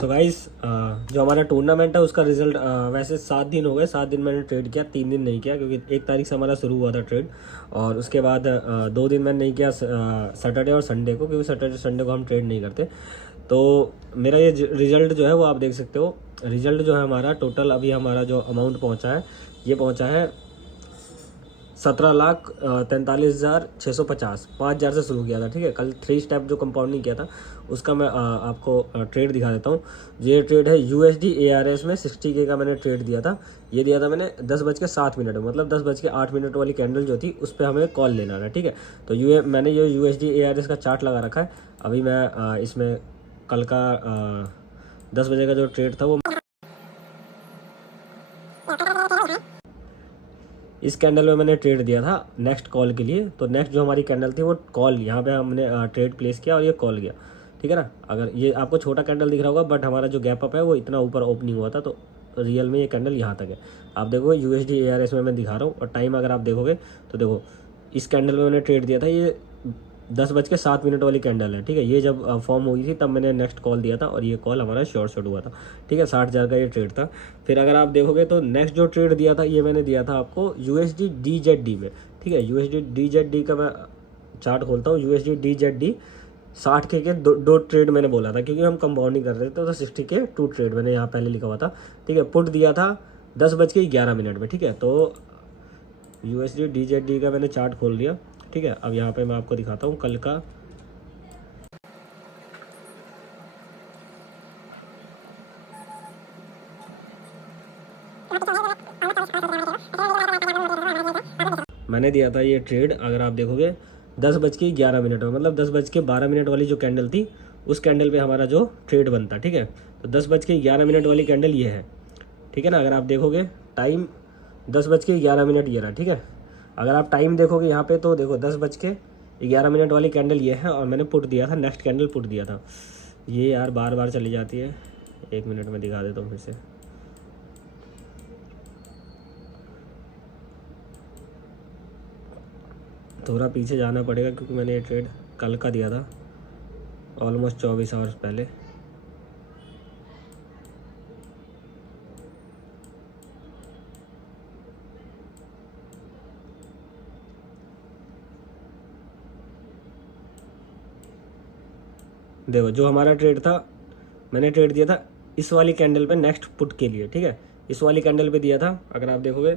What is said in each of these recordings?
So guys, जो हमारा tournament है उसका रिजल्ट वैसे 7 दिन हो गए। 7 दिन मैंने ट्रेड किया, 3 दिन नहीं किया क्योंकि 1 तारीख से हमारा शुरू हुआ था ट्रेड। और उसके बाद 2 दिन मैंने नहीं किया, सैटरडे और संडे को, क्योंकि सैटरडे संडे को हम ट्रेड नहीं करते। तो मेरा ये रिजल्ट जो है वो आप देख सकते हो। रिजल्ट जो है हमारा टोटल अभी हमारा जो अमाउंट पहुँचा है ये पहुँचा है 17,43,650। 5,000 से शुरू किया था, ठीक है। कल 3 स्टेप जो कंपाउंडिंग किया था उसका मैं आपको ट्रेड दिखा देता हूँ। ये ट्रेड है USD ARS में 60K का मैंने ट्रेड दिया था। ये दिया था मैंने 10:07 में, मतलब 10:08 वाली कैंडल जो थी उस पर हमें कॉल लेना था, ठीक है। तो मैंने ये USD ARS का चार्ट लगा रखा है। अभी मैं इसमें कल का 10 बजे का जो ट्रेड था वो इस कैंडल में मैंने ट्रेड दिया था नेक्स्ट कॉल के लिए। तो नेक्स्ट जो हमारी कैंडल थी वो कॉल, यहाँ पे हमने ट्रेड प्लेस किया और ये कॉल गया, ठीक है ना। अगर ये आपको छोटा कैंडल दिख रहा होगा, बट हमारा जो गैप अप है वो इतना ऊपर ओपनिंग हुआ था, तो रियल में ये कैंडल यहाँ तक है। आप देखोगे USD ARS में मैं दिखा रहा हूँ, और टाइम अगर आप देखोगे तो देखो इस कैंडल में मैंने ट्रेड दिया था। ये 10:07 वाली कैंडल है, ठीक है। ये जब फॉर्म हुई थी तब मैंने नेक्स्ट कॉल दिया था, और ये कॉल हमारा शॉर्ट हुआ था, ठीक है। 60,000 का ये ट्रेड था। फिर अगर आप देखोगे तो नेक्स्ट जो ट्रेड दिया था ये मैंने दिया था आपको USD DZD में, ठीक है। USD DZD का मैं चार्ट खोलता हूँ। USD DZD 60K के दो ट्रेड मैंने बोला था, क्योंकि हम कंपाउंडिंग कर रहे थे। तो 60K 2 ट्रेड मैंने यहाँ पहले लिखा हुआ था, ठीक है। पुट दिया था 10:11 में, ठीक है। तो USD DZD का मैंने चार्ट खोल लिया, ठीक है। अब यहाँ पे मैं आपको दिखाता हूँ कल का। मैंने दिया था ये ट्रेड, अगर आप देखोगे 10:11 में, मतलब 10:12 वाली जो कैंडल थी उस कैंडल पे हमारा जो ट्रेड बनता, ठीक है। तो 10:11 वाली कैंडल ये है, ठीक है ना। अगर आप देखोगे टाइम 10:11 ये रहा, ठीक है। अगर आप टाइम देखोगे यहाँ पे तो देखो 10:11 वाली कैंडल ये है, और मैंने पुट दिया था, नेक्स्ट कैंडल पुट दिया था। ये यार बार बार चली जाती है, 1 मिनट में दिखा देता हूँ फिर से। थोड़ा पीछे जाना पड़ेगा क्योंकि मैंने ये ट्रेड कल का दिया था, ऑलमोस्ट 24 आवर्स पहले। देखो जो हमारा ट्रेड था, मैंने ट्रेड दिया था इस वाली कैंडल पे नेक्स्ट पुट के लिए, ठीक है। इस वाली कैंडल पे दिया था, अगर आप देखोगे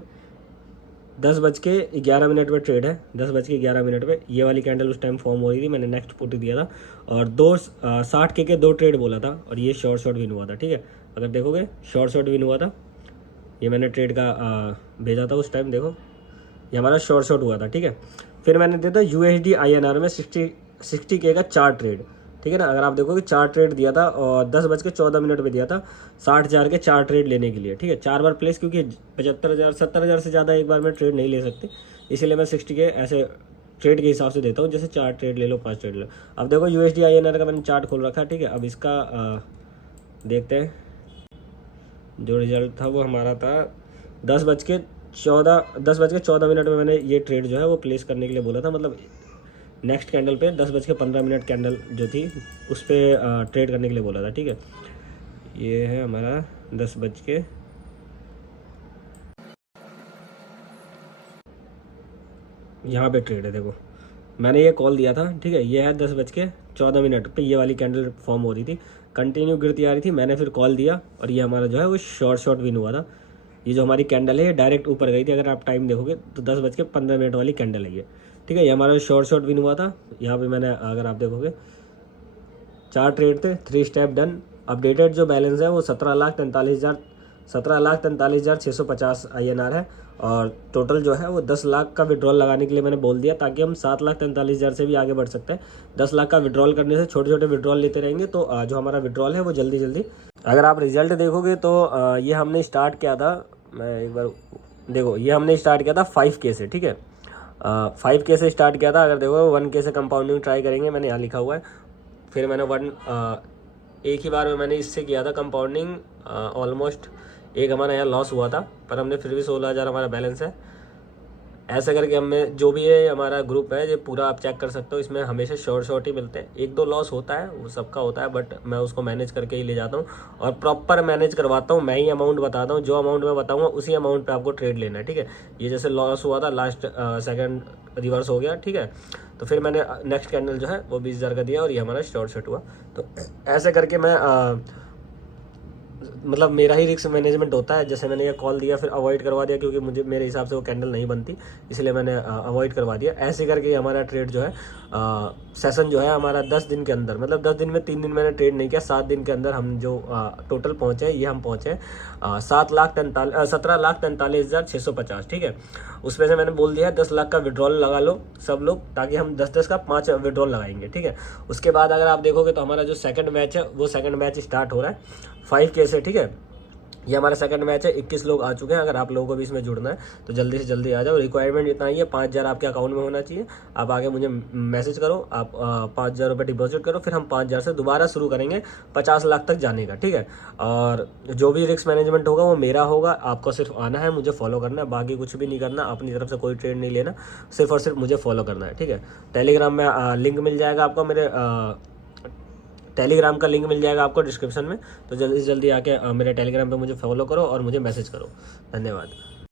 10:11 पे ट्रेड है। 10:11 पे ये वाली कैंडल उस टाइम फॉर्म हो रही थी, मैंने नेक्स्ट पुट दिया था, और 60K के 2 ट्रेड बोला था, और ये शॉर्ट विन हुआ था, ठीक है। अगर देखोगे शॉर्ट विन हुआ था, ये मैंने ट्रेड का भेजा था उस टाइम, देखो ये हमारा शॉर्ट हुआ था, ठीक है। फिर मैंने दिया था USD INR में 60K का 4 ट्रेड, ठीक है ना। अगर आप देखोगे 4 ट्रेड दिया था, और 10:14 पे दिया था 60,000 के 4 ट्रेड लेने के लिए, ठीक है। 4 बार प्लेस, क्योंकि 75,000 70,000 से ज़्यादा एक बार में ट्रेड नहीं ले सकते, इसीलिए मैं 60K ऐसे ट्रेड के हिसाब से देता हूँ, जैसे 4 ट्रेड ले लो, 5 ट्रेड ले लो। अब देखो USD INR का मैंने चार्ट खोल रखा है, ठीक है। अब इसका देखते हैं। जो रिजल्ट था वो हमारा था 10:14 में मैंने ये ट्रेड जो है वो प्लेस करने के लिए बोला था, मतलब नेक्स्ट कैंडल पे 10:15 कैंडल जो थी उस पर ट्रेड करने के लिए बोला था, ठीक है। ये है हमारा 10 बज के यहाँ पे ट्रेड है, देखो मैंने ये कॉल दिया था, ठीक है। ये है 10:14 पे ये वाली कैंडल फॉर्म हो रही थी, कंटिन्यू गिरती आ रही थी, मैंने फिर कॉल दिया, और ये हमारा जो है वो शॉर्ट विन हुआ था। ये जो हमारी कैंडल है ये डायरेक्ट ऊपर गई थी, अगर आप टाइम देखोगे तो 10:15 वाली कैंडल है ये, ठीक है। ये हमारा शॉर्ट विन हुआ था। यहाँ पे मैंने, अगर आप देखोगे 4 ट्रेड थे, 3 स्टेप डन। अपडेटेड जो बैलेंस है वो 17,43,650 INR है, और टोटल जो है वो 10 लाख का विड्रॉल लगाने के लिए मैंने बोल दिया, ताकि हम 7,43,000 से भी आगे बढ़ सकते हैं। 10 लाख का विड्रॉल करने से छोटे छोटे विड्रॉल लेते रहेंगे, तो जो हमारा विड्रॉल है वो जल्दी अगर आप रिजल्ट देखोगे तो ये हमने स्टार्ट किया था, मैं एक बार देखो, ये हमने स्टार्ट किया था 5K से, ठीक है। 5K से स्टार्ट किया था। अगर देखो 1K से कंपाउंडिंग ट्राई करेंगे, मैंने यहाँ लिखा हुआ है। फिर मैंने एक ही बार में मैंने इससे किया था कंपाउंडिंग, ऑलमोस्ट एक हमारा यहाँ लॉस हुआ था, पर हमने फिर भी 16,000 हमारा बैलेंस है। ऐसा करके हमें जो भी है हमारा ग्रुप है ये पूरा आप चेक कर सकते हो, इसमें हमेशा शॉर्ट ही मिलते हैं। एक दो लॉस होता है, वो सबका होता है, बट मैं उसको मैनेज करके ही ले जाता हूँ और प्रॉपर मैनेज करवाता हूँ। मैं ही अमाउंट बताता हूँ, जो अमाउंट मैं बताऊँगा उसी अमाउंट पे आपको ट्रेड लेना है, ठीक है। ये जैसे लॉस हुआ था लास्ट सेकंड रिवर्स हो गया, ठीक है, तो फिर मैंने नेक्स्ट कैंडल जो है वो 20,000 का दिया और ये हमारा शॉर्ट हुआ। तो ऐसे करके मैं मतलब मेरा ही रिस्क मैनेजमेंट होता है। जैसे मैंने ये कॉल दिया फिर अवॉइड करवा दिया, क्योंकि मुझे मेरे हिसाब से वो कैंडल नहीं बनती, इसलिए मैंने अवॉइड करवा दिया। ऐसे करके हमारा ट्रेड जो है सेशन जो है हमारा 10 दिन के अंदर, मतलब 10 दिन में 3 दिन मैंने ट्रेड नहीं किया, 7 दिन के अंदर हम जो टोटल पहुँचे ये हम पहुँचे 17,43,650, ठीक है। उसमें से मैंने बोल दिया 10 लाख का विड्रॉल लगा लो सब लोग, ताकि हम 10-10 का 5 विड्रॉल लगाएंगे, ठीक है। उसके बाद अगर आप देखोगे तो हमारा जो सेकंड मैच है वो सेकंड मैच स्टार्ट हो रहा है 5K से, ठीक है। ये हमारा सेकंड मैच है, 21 लोग आ चुके हैं। अगर आप लोगों को भी इसमें जुड़ना है तो जल्दी से जल्दी आ जाओ। रिक्वायरमेंट इतना ही है, 5,000 आपके अकाउंट में होना चाहिए। आप आगे मुझे मैसेज करो, आप 5,000 रुपये डिपॉजिट करो, फिर हम 5,000 से दोबारा शुरू करेंगे 50 लाख तक जाने का, ठीक है। और जो भी रिस्क मैनेजमेंट होगा वो मेरा होगा, आपको सिर्फ आना है, मुझे फॉलो करना है, बाकी कुछ भी नहीं करना, अपनी तरफ से कोई ट्रेड नहीं लेना, सिर्फ और सिर्फ मुझे फॉलो करना है, ठीक है। टेलीग्राम में लिंक मिल जाएगा आपको, मेरे टेलीग्राम का लिंक मिल जाएगा आपको डिस्क्रिप्शन में। तो जल्दी से जल्दी आके मेरे टेलीग्राम पे मुझे फॉलो करो और मुझे मैसेज करो। धन्यवाद।